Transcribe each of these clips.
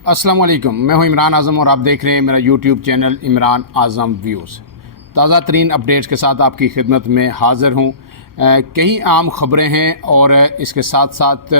अस्सलाम वालेकुम, मैं हूं इमरान आज़म और आप देख रहे हैं मेरा यूट्यूब चैनल इमरान आज़म व्यूज़। ताज़ा तरीन अपडेट्स के साथ आपकी खिदमत में हाज़िर हूं। कई आम ख़बरें हैं और इसके साथ साथ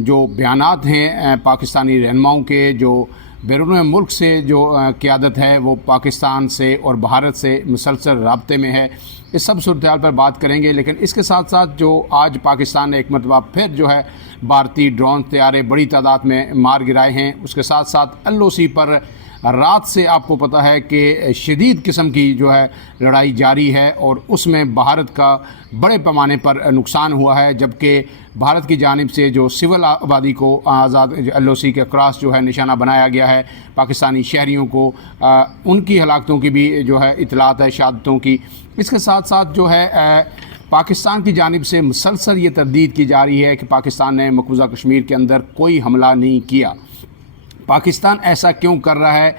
जो बयानात हैं पाकिस्तानी रहनुमाओं के, जो बैरून मुल्क से जो क़यादत है वो पाकिस्तान से और भारत से मुसलसल राब्ते में है। इस सब सूरत पर बात करेंगे, लेकिन इसके साथ साथ जो आज पाकिस्तान ने एक मरतबा फिर जो है भारतीय ड्रोन तैयारे बड़ी तादाद में मार गिराए हैं। उसके साथ साथ LOC पर रात से आपको पता है कि शदीद किस्म की जो है लड़ाई जारी है और उसमें भारत का बड़े पैमाने पर नुकसान हुआ है, जबकि भारत की जानिब से जो सिविल आबादी को आज़ाद LOC के क्रॉस जो है निशाना बनाया गया है, पाकिस्तानी शहरियों को उनकी हलाकतों की भी जो है इतलात है, शहादतों की। इसके साथ साथ जो है पाकिस्तान की जानिब से मुसलसल ये तरदीद की जा रही है कि पाकिस्तान ने मकबूजा कश्मीर के अंदर कोई हमला नहीं किया। पाकिस्तान ऐसा क्यों कर रहा है?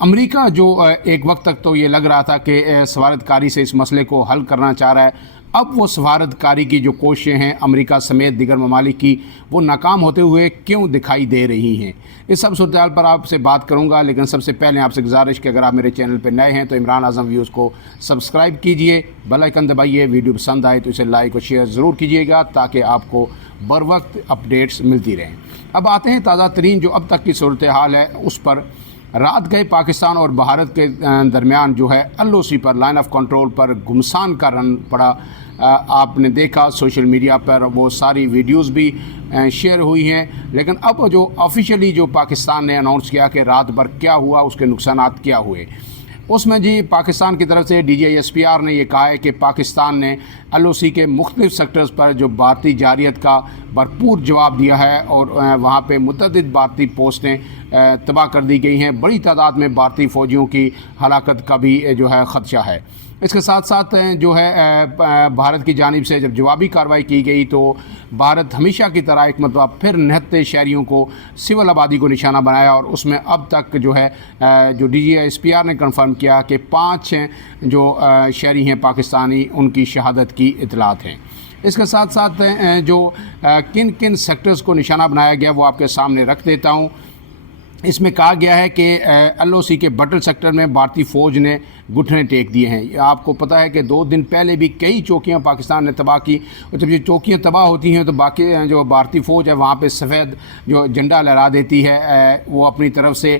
अमेरिका जो एक वक्त तक तो ये लग रहा था कि सफारतकारी से इस मसले को हल करना चाह रहा है, अब वो सफारतकारी की जो कोशिशें हैं अमेरिका समेत दिगर ममालिक की, वो नाकाम होते हुए क्यों दिखाई दे रही हैं? इस सब सूरत पर आपसे बात करूंगा, लेकिन सबसे पहले आपसे गुजारिश कि अगर आप मेरे चैनल पर नए हैं तो इमरान आज़म व्यूज़ को सब्सक्राइब कीजिए, बेल आइकन दबाइए, वीडियो पसंद आए तो इसे लाइक और शेयर ज़रूर कीजिएगा ताकि आपको बर वक्त अपडेट्स मिलती रहें। अब आते हैं ताज़ा तरीन जो अब तक की सूरत हाल है उस पर। रात गए पाकिस्तान और भारत के दरमियान जो है LOC पर लाइन ऑफ कंट्रोल पर घुमसान का रन पड़ा। आपने देखा सोशल मीडिया पर वो सारी वीडियोस भी शेयर हुई हैं, लेकिन अब जो ऑफिशियली जो पाकिस्तान ने अनाउंस किया कि रात भर क्या हुआ, उसके नुकसानात क्या हुए, उसमें जी पाकिस्तान की तरफ से DGISPR ने यह कहा है कि पाकिस्तान ने LOC के मुख्तलिफ सेक्टर्स पर जो भारतीय जारियत का भरपूर जवाब दिया है और वहाँ पे मुतअद्दिद भारतीय पोस्टें तबाह कर दी गई हैं। बड़ी तादाद में भारतीय फ़ौजियों की हलाकत का भी जो है ख़दशा है। इसके साथ साथ जो है भारत की जानिब से जब जवाबी कार्रवाई की गई तो भारत हमेशा की तरह एक मरतबा फिर निहत्ते शहरियों को, सिविल आबादी को निशाना बनाया और उसमें अब तक जो है जो DGISPR ने कन्फर्म किया कि 5 जो शहरी हैं पाकिस्तानी, उनकी शहादत की इतलात हैं। इसके साथ साथ जो किन किन सेक्टर्स को निशाना बनाया गया वो आपके सामने रख देता हूँ। इसमें कहा गया है कि LOC के बटल सेक्टर में भारतीय फ़ौज ने घुटने टेक दिए हैं। आपको पता है कि 2 दिन पहले भी कई चौकियां पाकिस्तान ने तबाह की, और जब ये चौकियां तबाह होती हैं तो बाकी जो भारतीय फ़ौज है वहाँ पे सफ़ेद जो झंडा लहरा देती है, वो अपनी तरफ से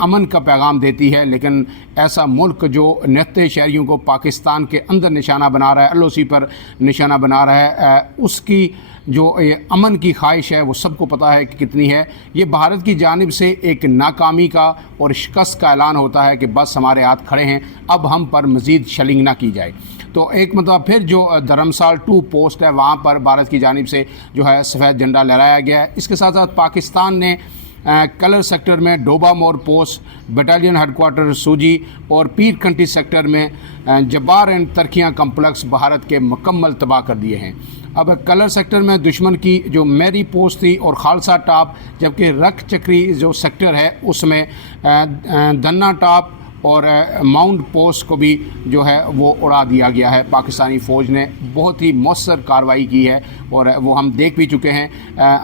अमन का पैगाम देती है। लेकिन ऐसा मुल्क जो निहत्ते शहरियों को पाकिस्तान के अंदर निशाना बना रहा है, LOC पर निशाना बना रहा है, उसकी जो ये अमन की ख्वाहिश है वो सबको पता है कि कितनी है। ये भारत की जानिब से एक नाकामी का और शिकस्त का ऐलान होता है कि बस हमारे हाथ खड़े हैं, अब हम पर मज़ीद शलिंग ना की जाए। तो एक मतलब फिर जो धर्मशाल 2 पोस्ट है वहाँ पर भारत की जानिब से जो है सफ़ेद झंडा लहराया गया है। इसके साथ साथ पाकिस्तान ने कलर सेक्टर में डोबा मोर पोस्ट, बटालियन हेडक्वार्टर सूजी और पीर कंट्री सेक्टर में जब्बार एंड तरखियाँ कम्प्लेक्स भारत के मुकम्मल तबाह कर दिए हैं। अब कलर सेक्टर में दुश्मन की जो मेरी पोस्ट थी और खालसा टॉप, जबकि रख चक्री जो सेक्टर है उसमें दन्ना टॉप और माउंट पोस्ट को भी जो है वो उड़ा दिया गया है। पाकिस्तानी फ़ौज ने बहुत ही मौसर कार्रवाई की है और वो हम देख भी चुके हैं।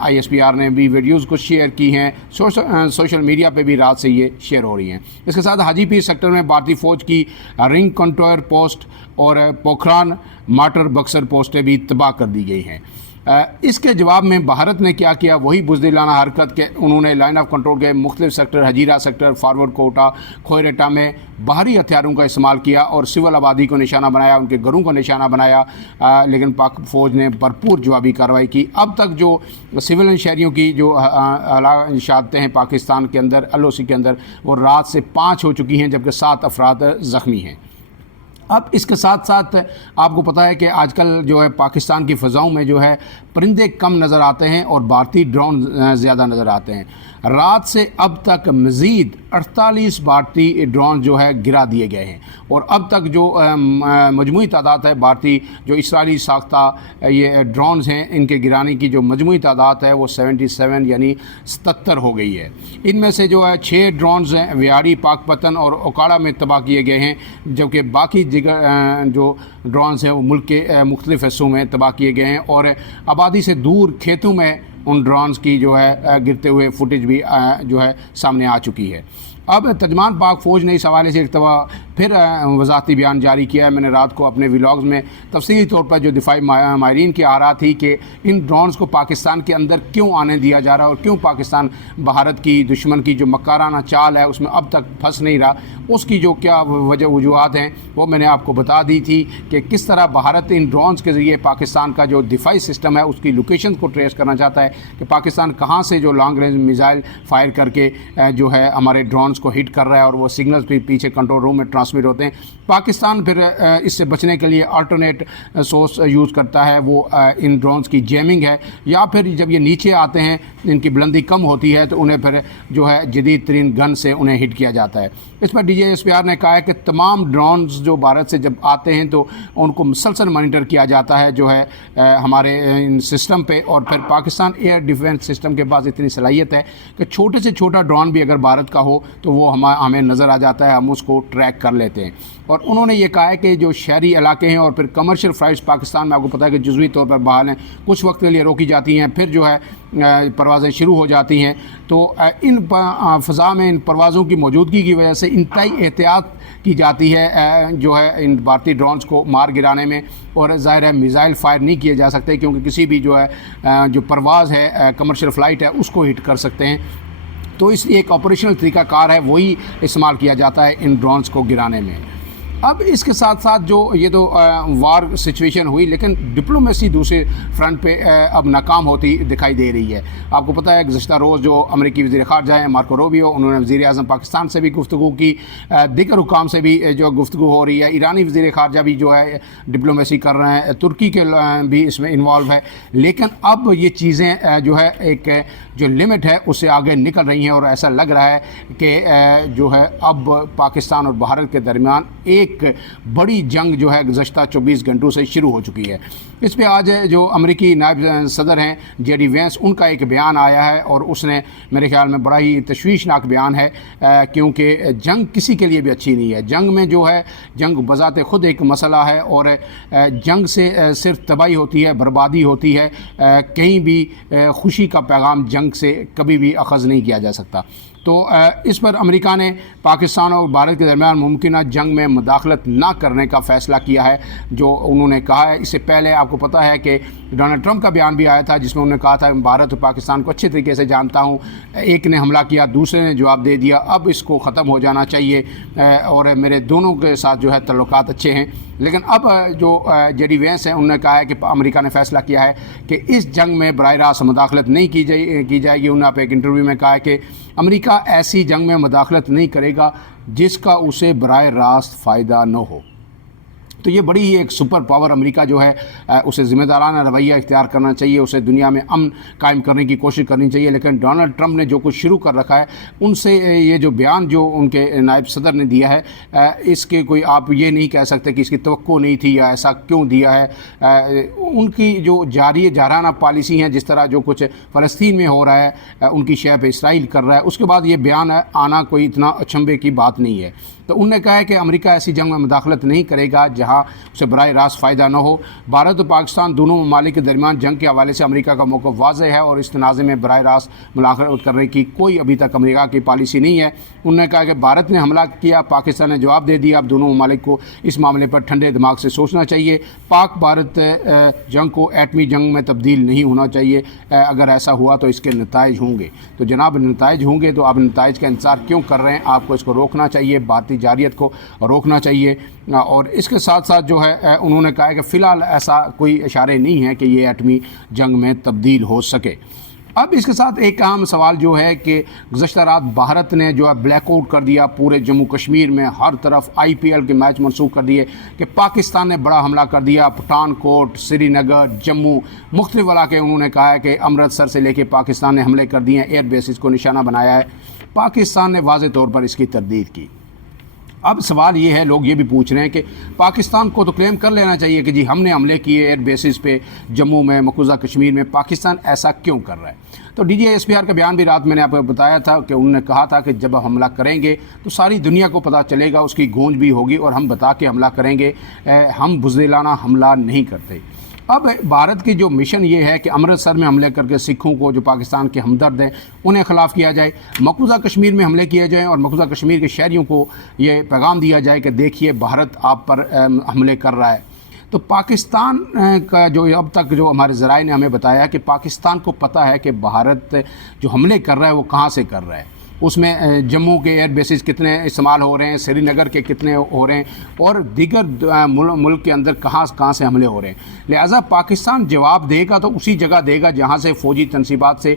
ISPR ने भी वीडियोज़ को शेयर की हैं, सोशल मीडिया पे भी रात से ये शेयर हो रही हैं। इसके साथ हाजीपीर सेक्टर में भारतीय फ़ौज की रिंग कंट्रोल पोस्ट और पोखरान माटर बक्सर पोस्टें भी तबाह कर दी गई हैं। इसके जवाब में भारत ने क्या किया, वही बुज़दिलाना हरकत के उन्होंने लाइन ऑफ कंट्रोल के मुख्तलिफ sector, Hajira sector, forward Kahuta, Khuiratta में बाहरी हथियारों का इस्तेमाल किया और सिविल आबादी को निशाना बनाया, उनके घरों को निशाना बनाया। लेकिन पाक फ़ौज ने भरपूर जवाबी कार्रवाई की। अब तक जो सिविल शहरियों की जो शहादतें हैं पाकिस्तान के अंदर LOC के अंदर, वो रात से 5 हो चुकी हैं, जबकि 7 अफराद ज़ख्मी हैं। अब इसके साथ साथ आपको पता है कि आजकल जो है पाकिस्तान की फ़ज़ाओं में जो है परिंदे कम नज़र आते हैं और भारतीय ड्रोन ज़्यादा नज़र आते हैं। रात से अब तक मज़ीद 48 भारतीय ड्रोन जो है गिरा दिए गए हैं और अब तक जो मजमूई तादाद है भारतीय जो इसराइली साख्ता ये ड्रोन्स हैं, इनके गिराने की जो मजमूई तादाद है वो 77 यानी 77 हो गई है। इनमें से जो है 6 ड्रोन्स हैं व्याड़ी, पाकपतन और ओकाड़ा में तबाह किए गए हैं, जबकि बाकी जो ड्रोन्स हैं वो मुल्क के मुख्तलिफ हिस्सों में तबाह किए गए हैं और आबादी से दूर खेतों में उन ड्रोन्स की जो है गिरते हुए फुटेज भी जो है सामने आ चुकी है। अब तर्जमान पाक फ़ौज ने इस हवाले से एक दफ़ा फिर वजाती बयान जारी किया है। मैंने रात को अपने व्लॉग्स में तफसीली तौर पर जो दिफाई माहिरीन की आ रहा थी कि इन ड्रोन्स को पाकिस्तान के अंदर क्यों आने दिया जा रहा है और क्यों पाकिस्तान भारत की दुश्मन की जो मक्काराना चाल है उसमें अब तक फंस नहीं रहा, उसकी जो क्या वजूहत हैं वो मैंने आपको बता दी थी कि किस तरह भारत इन ड्रोन्स के ज़रिए पाकिस्तान का जो दिफाई सिस्टम है उसकी लोकेशन को ट्रेस करना चाहता है कि पाकिस्तान कहाँ से जो लॉन्ग रेंज मिसाइल फायर करके जो है हमारे ड्रोन्स को हिट कर रहा है और वो सिग्नल्स भी पीछे कंट्रोल रूम में ट्रांसमिट होते हैं। पाकिस्तान फिर इससे बचने के लिए अल्टरनेट सोर्स यूज़ करता है, वो इन ड्रोन्स की जैमिंग है, या फिर जब ये नीचे आते हैं इनकी बुलंदी कम होती है तो उन्हें फिर जो है जदीद तरीन गन से उन्हें हिट किया जाता है। इस पर DGSPR ने कहा है कि तमाम ड्रोन्स जो भारत से जब आते हैं तो उनको मुसलसल मॉनिटर किया जाता है जो है हमारे इन सिस्टम पे, और फिर पाकिस्तान एयर डिफेंस सिस्टम के पास इतनी सलाहियत है कि छोटे से छोटा ड्रोन भी अगर भारत का हो तो वो हमें नज़र आ जाता है, हम उसको ट्रैक कर लेते हैं। और उन्होंने ये कहा है कि जो शहरी इलाके हैं और फिर कमर्शियल फ़्लाइट्स पाकिस्तान में आपको पता है कि जुज़वी तौर पर बहाल हैं, कुछ वक्त के लिए रोकी जाती हैं, फिर जो है परवाज़ें शुरू हो जाती हैं। तो इन फ़ज़ा में इन परवाज़ों की मौजूदगी की वजह से इंतहाई एहतियात की जाती है जो है इन भारतीय ड्रोन्स को मार गिराने में, और ज़ाहिर है मिसाइल फायर नहीं किए जा सकते क्योंकि किसी भी जो है जो परवाज़ है कमर्शियल फ़्लाइट है उसको हिट कर सकते हैं। तो इसलिए एक ऑपरेशनल तरीक़ाकार है वही इस्तेमाल किया जाता है इन ड्रोन्स को गिराने में। अब इसके साथ साथ जो ये तो वार सिचुएशन हुई, लेकिन डिप्लोमेसी दूसरे फ्रंट पे अब नाकाम होती दिखाई दे रही है। आपको पता है गुज़श्ता रोज़ जो अमरीकी वज़ीर ख़ारजा हैं मार्को रूबियो, उन्होंने वज़ीर आज़म पाकिस्तान से भी गुफ्तगू की, दीगर हुकाम से भी जो गुफ्तगू हो रही है। ईरानी वज़ीर ख़ारजा भी जो है डिप्लोमेसी कर रहे हैं, तुर्की के भी इसमें इन्वॉल्व है। लेकिन अब ये चीज़ें जो है एक जो लिमिट है उससे आगे निकल रही हैं और ऐसा लग रहा है कि जो है अब पाकिस्तान और भारत के दरमियान एक बड़ी जंग जो है गुज़श्ता 24 घंटों से शुरू हो चुकी है। इस पर आज जो अमरीकी नायब सदर हैं JD Vance, उनका एक बयान आया है और उसने मेरे ख्याल में बड़ा ही तशवीशनाक बयान है क्योंकि जंग किसी के लिए भी अच्छी नहीं है। जंग में जो है जंग बज़ाते ख़ुद एक मसला है और जंग से सिर्फ तबाही होती है, बर्बादी होती है, कहीं भी खुशी का पैगाम जंग से कभी भी अखज़ नहीं किया जा सकता। तो इस पर अमेरिका ने पाकिस्तान और भारत के दरमियान मुमकिन जंग में मुदाखलत ना करने का फ़ैसला किया है जो उन्होंने कहा है। इससे पहले आपको पता है कि डोनाल्ड ट्रंप का बयान भी आया था जिसमें उन्होंने कहा था भारत और पाकिस्तान को अच्छे तरीके से जानता हूँ, एक ने हमला किया दूसरे ने जवाब दे दिया, अब इसको ख़त्म हो जाना चाहिए और मेरे दोनों के साथ जो है तल्लुकात अच्छे हैं। लेकिन अब जो JD Vance है उन्होंने कहा है कि अमेरिका ने फ़ैसला किया है कि इस जंग में बराह रास्त मुदाखलत नहीं की जाएगी। उन्होंने एक इंटरव्यू में कहा है कि अमेरिका ऐसी जंग में मुदाखलत नहीं करेगा जिसका उसे बराह रास्त फ़ायदा न हो। तो ये बड़ी ही एक सुपर पावर अमेरिका जो है उसे ज़िम्मेदाराना रवैया इख्तियार करना चाहिए, उसे दुनिया में अमन कायम करने की कोशिश करनी चाहिए। लेकिन डोनाल्ड ट्रंप ने जो कुछ शुरू कर रखा है उनसे ये जो बयान जो उनके नायब सदर ने दिया है इसके कोई आप ये नहीं कह सकते कि इसकी तवक्को नहीं थी या ऐसा क्यों दिया है। उनकी जो जारी जाराना पॉलिसी हैं, जिस तरह जो कुछ फ़लस्तीन में हो रहा है उनकी शय पे इसराइल कर रहा है, उसके बाद ये बयान आना कोई इतना अचंभे की बात नहीं है। तो उनने कहा है कि अमेरिका ऐसी जंग में मुदाखलत नहीं करेगा जहां उसे बराह रास्त फ़ायदा न हो। भारत और पाकिस्तान दोनों ममालिक के दरमियान जंग के हवाले से अमेरिका का मौक़िफ़ वाज़ेह है और इस तनाज़े में बराह रास्त मुदाखलत करने की कोई अभी तक अमेरिका की पॉलिसी नहीं है। उन्होंने कहा कि भारत ने हमला किया, पाकिस्तान ने जवाब दे दिया, अब दोनों ममालिक को इस मामले पर ठंडे दिमाग से सोचना चाहिए। पाक भारत जंग को एटमी जंग में तब्दील नहीं होना चाहिए, अगर ऐसा हुआ तो इसके नताइज होंगे। तो जनाब नताइज होंगे तो आप नताइज का इंतज़ार क्यों कर रहे हैं? आपको इसको रोकना चाहिए, भारतीय जारियत को रोकना चाहिए। और इसके साथ साथ जो है उन्होंने कहा है कि फ़िलहाल ऐसा कोई इशारे नहीं है कि ये एटमी जंग में तब्दील हो सके। अब इसके साथ एक अहम सवाल जो है कि गुज़श्ता रात भारत ने जो है ब्लैकआउट कर दिया पूरे जम्मू कश्मीर में, हर तरफ IPL के मैच मनसूख कर दिए कि पाकिस्तान ने बड़ा हमला कर दिया। पठानकोट, श्रीनगर, जम्मू, मुख्तलिफ इलाके उन्होंने कहा है कि अमृतसर से लेके पाकिस्तान ने हमले कर दिए हैं, एयर बेसिस को निशाना बनाया है। पाकिस्तान ने वाज़ेह तौर पर इसकी तरदीद की। अब सवाल ये है, लोग ये भी पूछ रहे हैं कि पाकिस्तान को तो क्लेम कर लेना चाहिए कि जी हमने हमले किए एयर बेसिस पे जम्मू में, मकबूजा कश्मीर में, पाकिस्तान ऐसा क्यों कर रहा है? तो DGSPR का बयान भी रात मैंने आपको बताया था कि उन्होंने कहा था कि जब हमला करेंगे तो सारी दुनिया को पता चलेगा, उसकी गूंज भी होगी और हम बता के हमला करेंगे, हम बुज़दिलाना हमला नहीं करते। اب بھارت کی جو مشن یہ ہے کہ امرتسر میں حملے کر کے سکھوں کو جو پاکستان کے ہمدرد ہیں انہیں خلاف کیا جائے، مقبوضہ کشمیر میں حملے کیے جائیں اور مقبوضہ کشمیر کے شہریوں کو یہ پیغام دیا جائے کہ دیکھیے بھارت آپ پر حملے کر رہا ہے۔ تو پاکستان کا جو اب تک جو ہمارے ذرائع نے ہمیں بتایا کہ پاکستان کو پتہ ہے کہ بھارت جو حملے کر رہا ہے وہ کہاں سے کر رہا ہے، اس میں جموں کے ایئر بیسز کتنے استعمال ہو رہے ہیں، سری نگر کے کتنے ہو رہے ہیں، اور دیگر ملک کے اندر کہاں سے حملے ہو رہے ہیں۔ لہٰذا پاکستان جواب دے گا تو اسی جگہ دے گا جہاں سے فوجی تنصیبات سے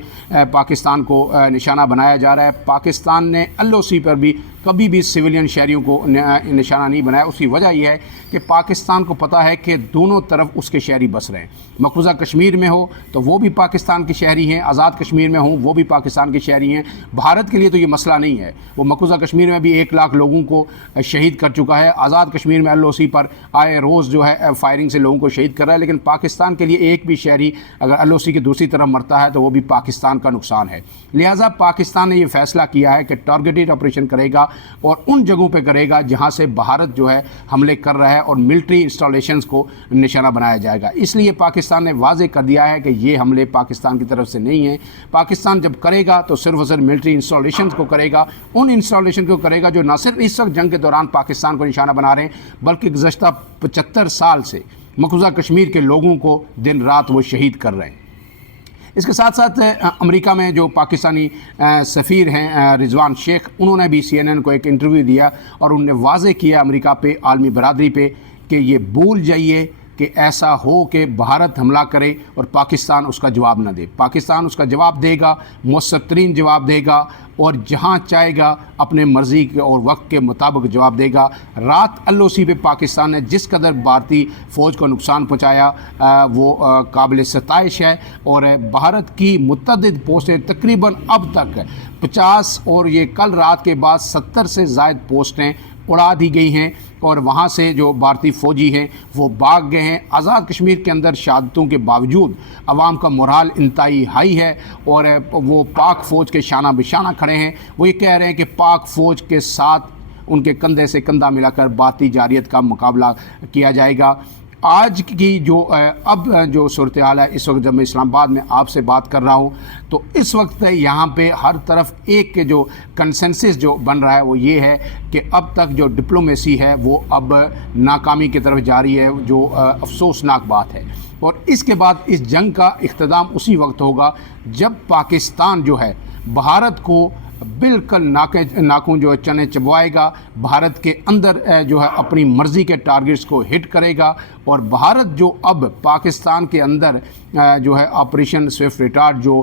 پاکستان کو نشانہ بنایا جا رہا ہے۔ پاکستان نے LOC پر بھی کبھی بھی سویلین شہریوں کو نشانہ نہیں بنایا۔ اس کی وجہ یہ ہے کہ پاکستان کو پتہ ہے کہ دونوں طرف اس کے شہری بس رہے ہیں، مقبوضہ کشمیر میں ہو تو وہ بھی پاکستان کے شہری ہیں، آزاد کشمیر میں ہوں وہ بھی پاکستان کے شہری ہیں۔ بھارت کے لیے تو یہ مسئلہ نہیں ہے، وہ مقبوضہ کشمیر میں بھی 1 لاکھ لوگوں کو شہید کر چکا ہے، آزاد کشمیر میں LOC پر آئے روز جو ہے فائرنگ سے لوگوں کو شہید کر رہا ہے، لیکن پاکستان کے لیے ایک بھی شہری اگر LOC کی دوسری طرف مرتا ہے تو وہ بھی پاکستان کا نقصان ہے۔ لہٰذا پاکستان نے یہ فیصلہ کیا ہے کہ ٹارگیٹڈ آپریشن کرے گا اور ان جگہوں پہ کرے گا جہاں سے بھارت جو ہے حملے کر رہا ہے اور ملٹری انسٹالیشنز کو نشانہ بنایا جائے گا۔ اس لیے پاکستان نے واضح کر دیا ہے کہ یہ حملے پاکستان کی طرف سے نہیں ہیں۔ پاکستان جب کرے گا تو صرف اور صرف ملٹری انسٹالیشنز کو کرے گا، ان انسٹالیشن کو کرے گا جو نہ صرف اس وقت جنگ کے دوران پاکستان کو نشانہ بنا رہے ہیں بلکہ گزشتہ 75 سال سے مقبوضہ کشمیر کے لوگوں کو دن رات وہ شہید کر رہے ہیں۔ اس کے ساتھ ساتھ امریکہ میں جو پاکستانی سفیر ہیں رضوان شیخ، انہوں نے بھی CNN کو ایک انٹرویو دیا اور انہوں نے واضح کیا امریکہ پہ، عالمی برادری پہ، کہ یہ بھول جائیے کہ ایسا ہو کہ بھارت حملہ کرے اور پاکستان اس کا جواب نہ دے۔ پاکستان اس کا جواب دے گا، مؤثر ترین جواب دے گا اور جہاں چاہے گا اپنے مرضی کے اور وقت کے مطابق جواب دے گا۔ رات LOC پہ پاکستان نے جس قدر بھارتی فوج کو نقصان پہنچایا وہ قابل ستائش ہے، اور بھارت کی متعدد پوسٹیں تقریباً اب تک 50 اور یہ کل رات کے بعد 70 سے زائد پوسٹیں اڑا دی گئی ہیں، اور وہاں سے جو بھارتی فوجی ہیں وہ بھاگ گئے ہیں۔ آزاد کشمیر کے اندر شہادتوں کے باوجود عوام کا مورال انتہائی ہائی ہے اور وہ پاک فوج کے شانہ بشانہ کھڑے ہیں۔ وہ یہ کہہ رہے ہیں کہ پاک فوج کے ساتھ ان کے کندھے سے کندھا ملا کر بھارتی جارحیت کا مقابلہ کیا جائے گا۔ آج کی جو اب جو صورتحال ہے، اس وقت جب میں اسلام آباد میں آپ سے بات کر رہا ہوں تو اس وقت یہاں پہ ہر طرف ایک جو کنسنسس جو بن رہا ہے وہ یہ ہے کہ اب تک جو ڈپلومیسی ہے وہ اب ناکامی کی طرف جاری ہے، جو افسوسناک بات ہے۔ اور اس کے بعد اس جنگ کا اختتام اسی وقت ہوگا جب پاکستان جو ہے بھارت کو بالکل ناخن جو چنے چبوائے گا، بھارت کے اندر جو ہے اپنی مرضی کے ٹارگٹس کو ہٹ کرے گا، اور بھارت جو اب پاکستان کے اندر جو ہے آپریشن سوئفٹ ریٹارڈ جو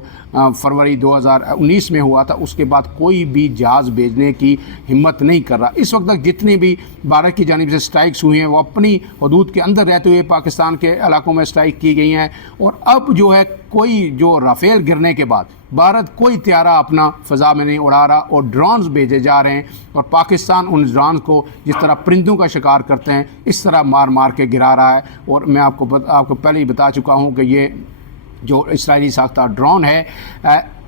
فروری 2019 میں ہوا تھا، اس کے بعد کوئی بھی جہاز بھیجنے کی ہمت نہیں کر رہا۔ اس وقت تک جتنی بھی بھارت کی جانب سے سٹرائکس ہوئی ہیں وہ اپنی حدود کے اندر رہتے ہوئے پاکستان کے علاقوں میں سٹرائک کی گئی ہیں، اور اب جو ہے کوئی جو رافیل گرنے کے بعد بھارت کوئی طیارہ اپنا فضا میں نہیں اڑا رہا اور ڈرونز بھیجے جا رہے ہیں، اور پاکستان ان ڈرونز کو جس طرح پرندوں کا شکار کرتے ہیں اس طرح مار مار کے گرا رہا ہے۔ اور میں آپ کو پہلے ہی بتا چکا ہوں کہ یہ جو اسرائیلی ساختہ ڈرون ہے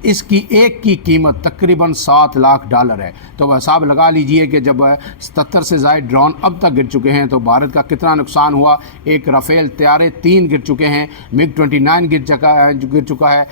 اس کی ایک کی قیمت تقریباً $7 لاکھ ہے۔ تو حساب لگا لیجئے کہ جب 77 سے زائد ڈرون اب تک گر چکے ہیں تو بھارت کا کتنا نقصان ہوا۔ ایک رافیل طیارے 3 گر چکے ہیں، MiG-29 گر چکا ہے،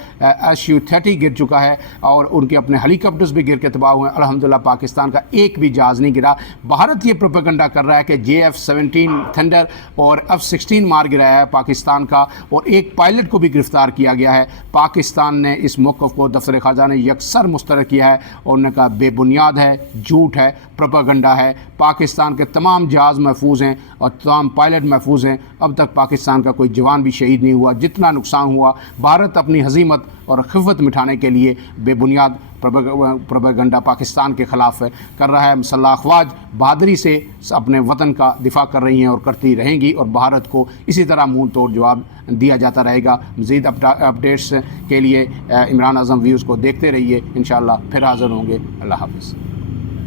Su-30 گر چکا ہے، اور ان کے اپنے ہیلی کاپٹرز بھی گر کے تباہ ہوئے ہیں۔ الحمدللہ پاکستان کا ایک بھی جہاز نہیں گرا۔ بھارت یہ پروپیگنڈا کر رہا ہے کہ JF-17 تھنڈر اور F-16 مار گرایا ہے پاکستان کا، اور ایک پائلٹ کو بھی گرفتار کیا گیا ہے۔ پاکستان نے اس موقف کو دفتر خارجہ نے یکسر مسترد کیا ہے اور انہوں نے کہا بے بنیاد ہے، جھوٹ ہے، پروپیگنڈا ہے۔ پاکستان کے تمام جہاز محفوظ ہیں اور تمام پائلٹ محفوظ ہیں، اب تک پاکستان کا کوئی جوان بھی شہید نہیں ہوا۔ جتنا نقصان ہوا بھارت اپنی ہزیمت اور خفت مٹھانے کے لیے بے بنیاد پروپیگنڈا پاکستان کے خلاف کر رہا ہے۔ مسلح افواج بہادری سے اپنے وطن کا دفاع کر رہی ہیں اور کرتی رہیں گی، اور بھارت کو اسی طرح منہ توڑ جواب دیا جاتا رہے گا۔ مزید اپڈیٹس کے لیے عمران اعظم ویوز کو دیکھتے رہیے، انشاءاللہ پھر حاضر ہوں گے۔ اللہ حافظ۔